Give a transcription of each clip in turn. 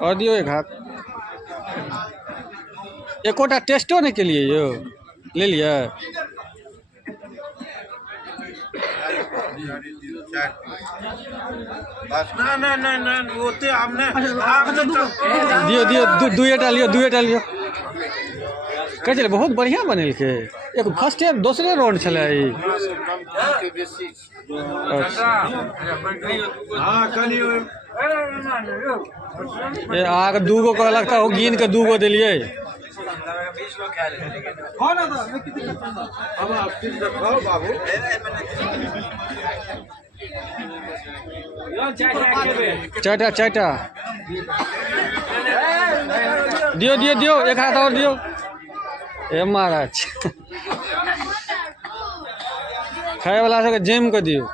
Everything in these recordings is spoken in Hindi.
और दियो एक हाथ। एकोटा टेस्टो नहीं के लिए यो ले लिया। दियो दियो दुएटा लियो दुएटा लियो। कह चले बहुत बढ़िया बनेल के एक फर्स्ट ईयर दूसरे राउंड चले ये आग दूगो को लगता हो गिन के दूगो दिलिए। चाटा चाटा दियो दियो दियो एक हाथ और दियो। ए महाराज खाए वाला से जेम को दियो।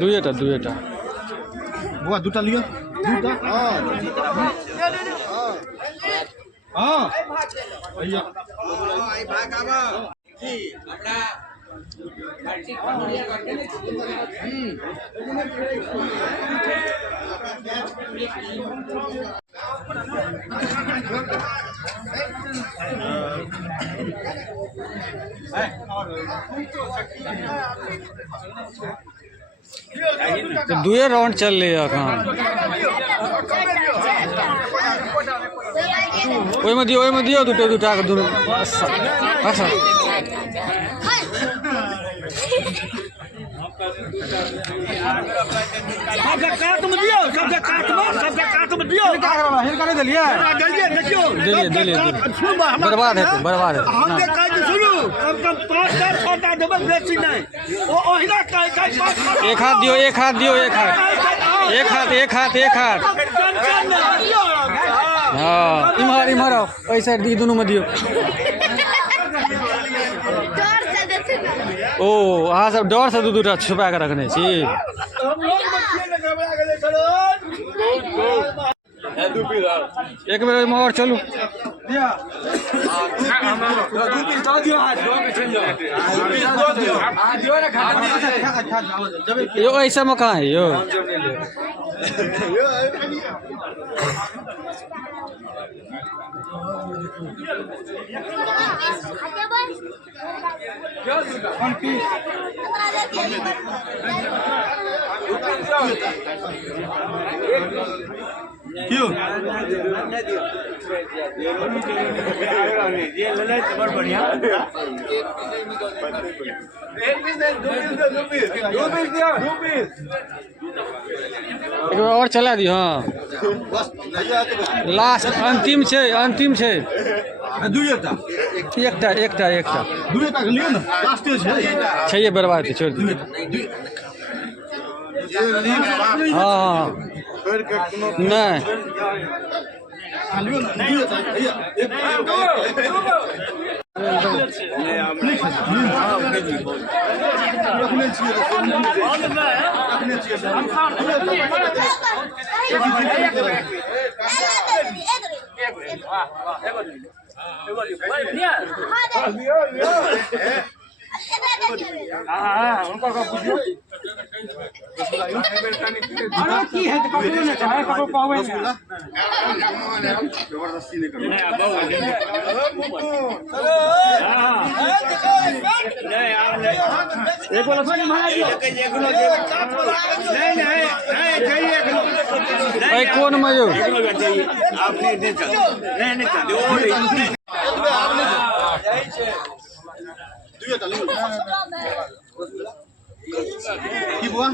दुएटा दुएटा बुआ दूटा लियो दूटा। हां भैया तो दुए राउंड चल रही है कहाँ ओई में दियो दूटा दूटा के दोनों। अच्छा बर्बाद है बर्बाद है। एक हाथ दियो एक हाथ दियो एक हाथ एक हाथ एक हाथ एक हाथ। हाँ इमहर इमहर पैसा दी दोनों में दियो। ओ अहाँ सब डर से दू दूटा छुपा के रखने छी। एक बेर में और चलू यो ऐसा में कहाँ है यो। क्यों बढ़िया एक बार और चला दी। हाँ लास्ट अंतिम छे अंतिम छे। दुएटा एकटा एकटा एकटा दुएटा लियो ना लास्ट छे ये बर्बाद है छोड़ दियो। हाँ नहीं कौन मजो की बुआ